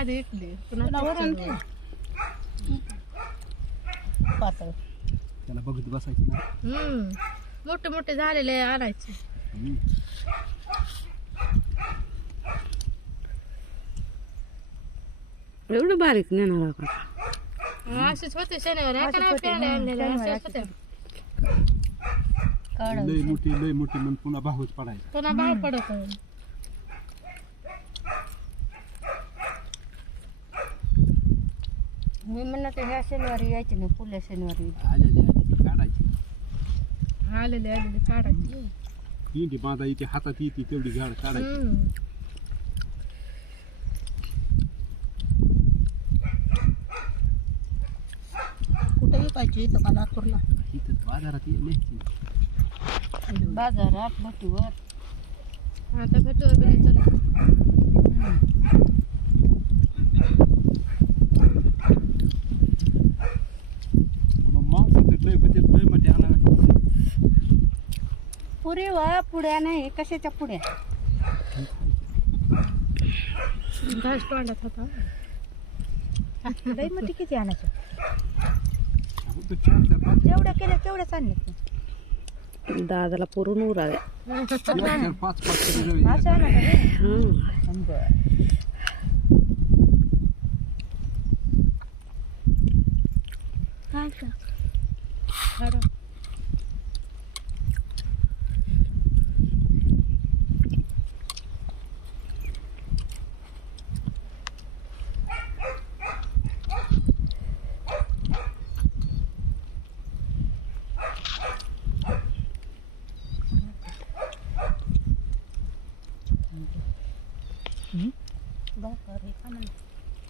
आधी पुन्हा. पातळ. त्याला बघत बसायचं ना हम्म. मोठे मोठे झालेले आणायचे. हम्म. एवढं बारीक नेणार का असेच होते शनिवार. आहे का नाही असेच होते. लय मोठी लय मोठी म्हणून पुन्हा भाऊच पडायचा. पुन्हा बाहेर पडत मी म्हणलं तर ह्या शनिवारी यायचे ना पुढल्या शनिवारी. आलेली आलेली काढायची. आलेले आलेले काढायचे. इंडी बांधायची हातात येते तेवढी झाड काढायची. हम्म. कुठे विकायची इथं का नागपूरला इथं बाजारात ये नाही बाजारात भटीवर आता भेटू बिले चला मग माणसं तर लय होते लय मोठे आणा पुरी वा पुड्या नाही कशाच्या पुड्या घास तोंडात होता. लई मोठी किती आणायचं? जेवढ्या केल्या तेवढ्याच आणले दादाला पुरून उराव्या चार पाच पाच. असं आणायचं हम्म. बर खरं. भाकर हे खाणं खायचं का? वाजल्यापासून पुढे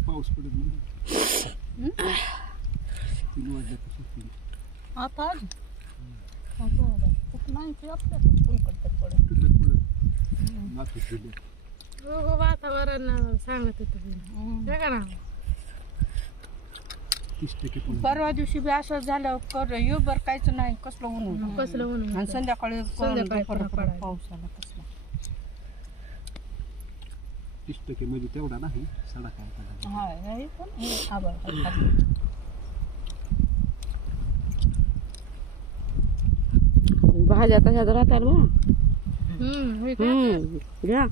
पाऊस पडत नाही. तीन वाजल्यापासून आता? नाही ते तर पडत पडत? नातू दिले हो हो वातावरण सांगत होतं का ना? परवा दिवशी बी असं झालं कर यो बर काहीच नाही कसलं ऊन होतं. कसलं म्हणून आणि संध्याकाळी. पाऊस आला कसला? तीस टक्के म्हणजे तेवढा नाही सडा काय. भाज्या तशाच राहतात मग हे घ्या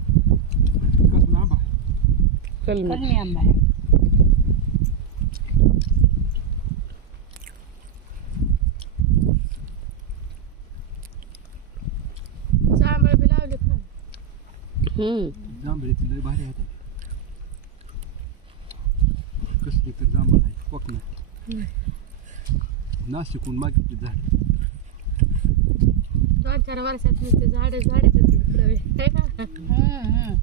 कसं आंबा कलमी. कलमी आंबा आहे. जांभळ बी लावले पण हम्म. जांभळीची लय भारी आहे. कसली तर जांभळ आहे कोकणात नाशिकहून मागितली झाड. दोन चार वर्षात नुसते झाडे झाडे हे का? हम्म, हम्म.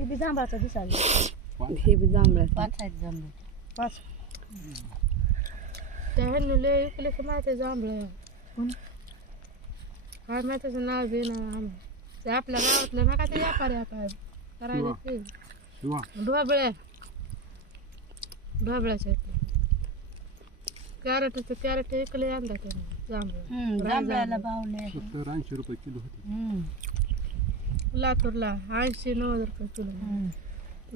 ते बी जांभळाचं दिसायला हे बी जांभळ्याचं पाच आहेत जांभळ. पाच त्या ह्यांनी लय इकले की माहिती जांभळ. कोण? काय माहिती त्याचं नाव बी ना आम्ही ते आपल्या गावातलं ना का ते व्यापारी आता करायला ते किंवा ढोबळ्या ढोबळ्याच्या कॅरेट ते. कॅरेट इकले आणला त्याने जांभळ. जांभळाला भावले सत्तर ऐंशी रुपये किलो होते. लातूरला. ऐंशी नव्वद रुपये किलो.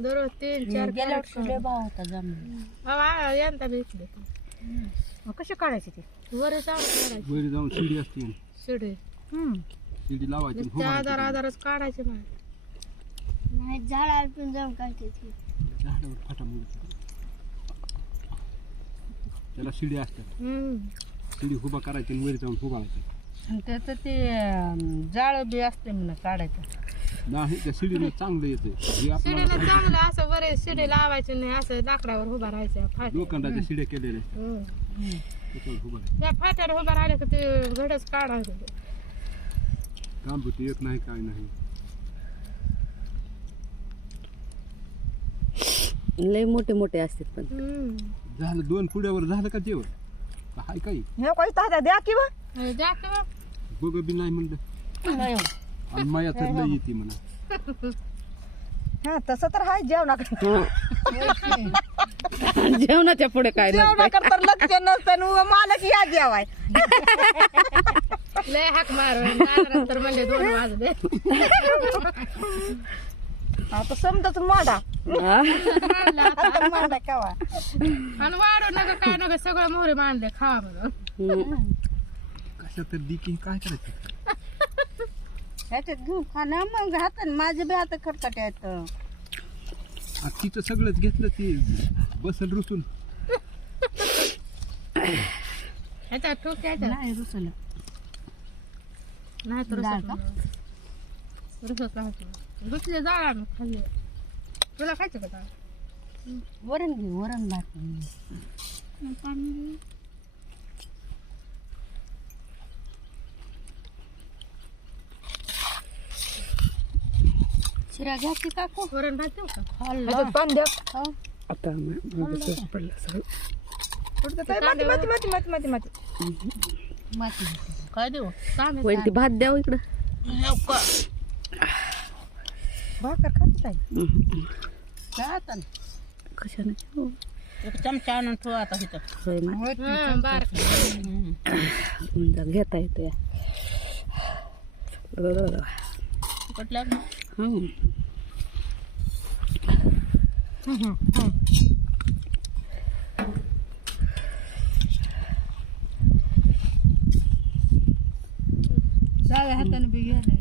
दररोज तीन चार गेल्या कॅरेट वर्षी लय भाव होता जांभळ अहो, यंदा बी इकले मग कसे काढायचे ते? वर जाऊन काढायचे. वरी जाऊन शिडी असते. शिडे. हम्म. शिडी लावायची त्या आधार उभारायची. आधारच काढायचे मग. नाही झाड पण जाऊन झाडावर फाटा त्याला शिडी असतात. हम्म. शिडी उभा करायची आणि वरी जाऊन उभारायची त्याचं ते जाळ बी असते म्हणा काढायचं नाही त्या शिडीनं चांगलं येते हे आपल्याला शिडीनं चांगलं असं बरे शिडी लावायची नाही असं लाकडावर उभा राहायचं लोखंडाच्या शिड्या केलेल्या हम्म. त्याच्यावर उभं राहायचं. त्या फाट्यावर उभा राहिले का ते घडच काढायचं ते. काम होते एक नाही काय नाही लय मोठे मोठे असतात पण हम्म. झालं दोन पुड्यावर झालं का जेवण का हाय काही हे काही तात्या द्या किंवा. बघ बी नाही म्हणलं. आणि माया तर लय येते म्हणा. हा तसं तर हाय जेवणाकडे हं. जेवणाच्या पुढे काय नसतं जेवणाकडे तर लक्ष नसतं न मालक या जेवाय. लय हाक मार नंतर म्हणजे दोन वाजले. आता समजाच मांडा. हा? आता. मांडा केव्हा? आणि वाढू नका काय नका सगळं मोहरे मांडले खावा म्हणून. हं. तर दिकी काय करायचं? ह्याच्यात घेऊन खाणं मग हात माझे बी हात खरकट आहेत. आ, तिचं सगळंच घेतलं ती बसल रुसून. ठोक नाही रुसलं. नाही तर डाळ रुसत नाही. रुसत राहतो रुसले जाळ खाल्ले. तुला खायचं का डाळ वरण घे वरण भात. शिरा घ्या की काकू? वरण भात देऊ का? द्या. आता मा- माझं तसं पडलं सगळं. माती माती माती माती माती माती. माती काय देऊ? काम आहे भात द्यावं इकडं. भाकर खात आहे हं. कशाने? हो. एक चमचा आणून ठेवा आता इथं. होय ना? घेता येतो या कुठल्या? हं.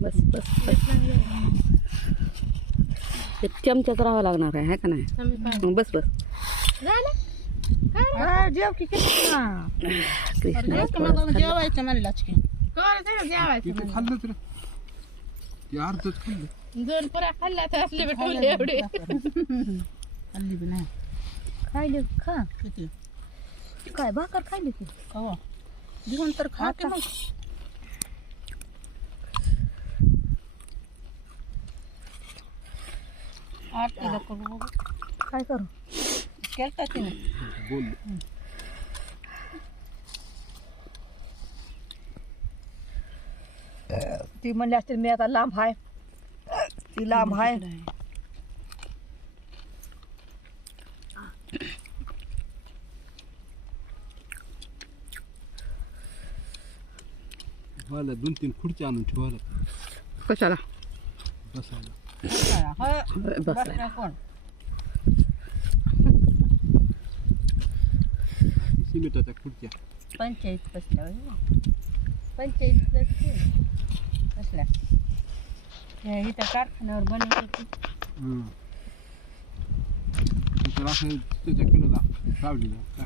बस बस चमच्यात राहावं लागणार आहे है का नाही? बस बस. जेव की किती कृष्णा जेवायचं जरा जेवायचं. खाल्लं तर. ते अर्धच खाल्लं. दोन पुऱ्या खाल्ल्या तर असले भेटवले एवढे. खाल्ली बी नाही. खायली खा. किती? काय भाकर खायली की हो घेऊन तर खा की मग. आठ किलो करू काय करू? केलता की नाही बोल. ती म्हणली असतील मी आता लांब ที่ล่ามให้ว่าละดุนตินคุรจานุชัวละก็ชะละก็ชะละก็ชะละ Sino tata kurtya? Panchayat pasla. Panchayat pasla. Pasla. बसल्या हे इथं कारखान्यावर बनवत होती हं. तर असं त्याच्या कडेला सावलीला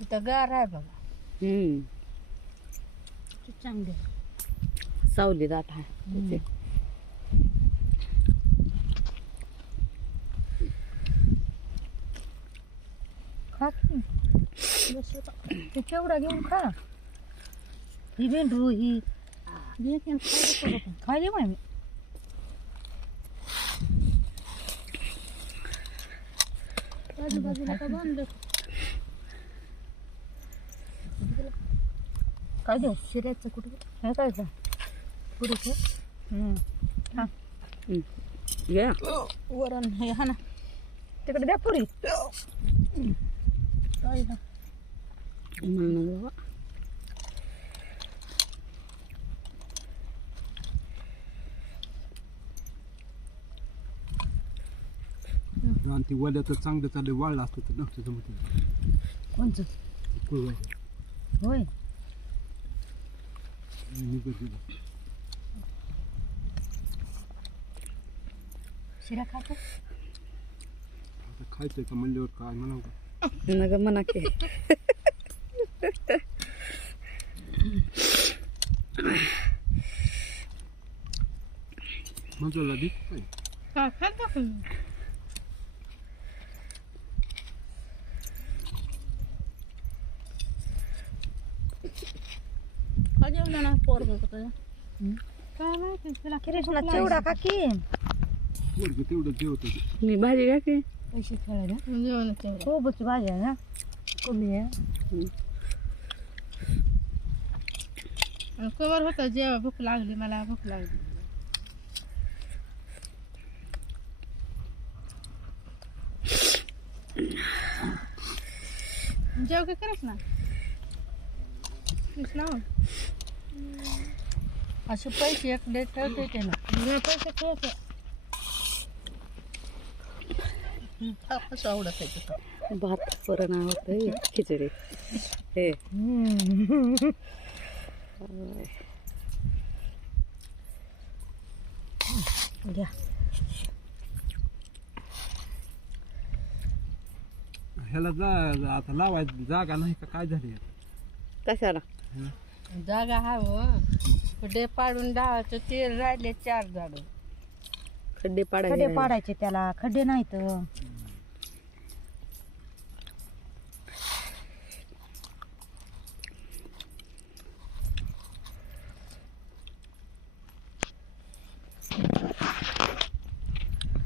इथं गार आहे बघा हम्म. चांगली सावली दाट आहे. खा की. ते केवढा घेऊन खा. ही भेंडरू ही खायली म्हणे मी. आजूबाजूला का बंद? काय देऊ शिऱ्याचं कुठं हे काय का पुढे हम्म. घ्या वरण हे हा ना. तिकडे द्या पुरी. काय ना बाबा. आणि ती वल्याचं चांगलं चाललं वाळलं असतं तर जमत कोणचं? होय. शिरा खातो आता खायचंय का म्हणल्यावर काय म्हणावं का? नग म्हणा की मजाला दे काय का खात का का जेवलं ना पोरग काय माहिती तुला कृष्णा चिवडा का की. वर्ग तेवढं जेवत होते मी भाजी घ्या की. पैसे खेळायला जेवणाच्या खूपच भाजी आहे ना. कमी आहे. कवर होता जेव्हा भूक लागली मला भूक लागली. जेव काय करत ना? कृष्णा हो. असे पैसे एक डे ठेवते ते ना. पैसे ठेवते. कसं आवडत आहे भात परणा होतंय खिचडी. हे. घ्या. ह्याला जा आता लावायचं जागा नाही का? काय झाली? कशाला? जागा हा हो. खड्डे पाडून डावाचं तेल राहिले चार झाड. खड्डे खड्डे पाडायचे त्याला. खड्डे नाहीत.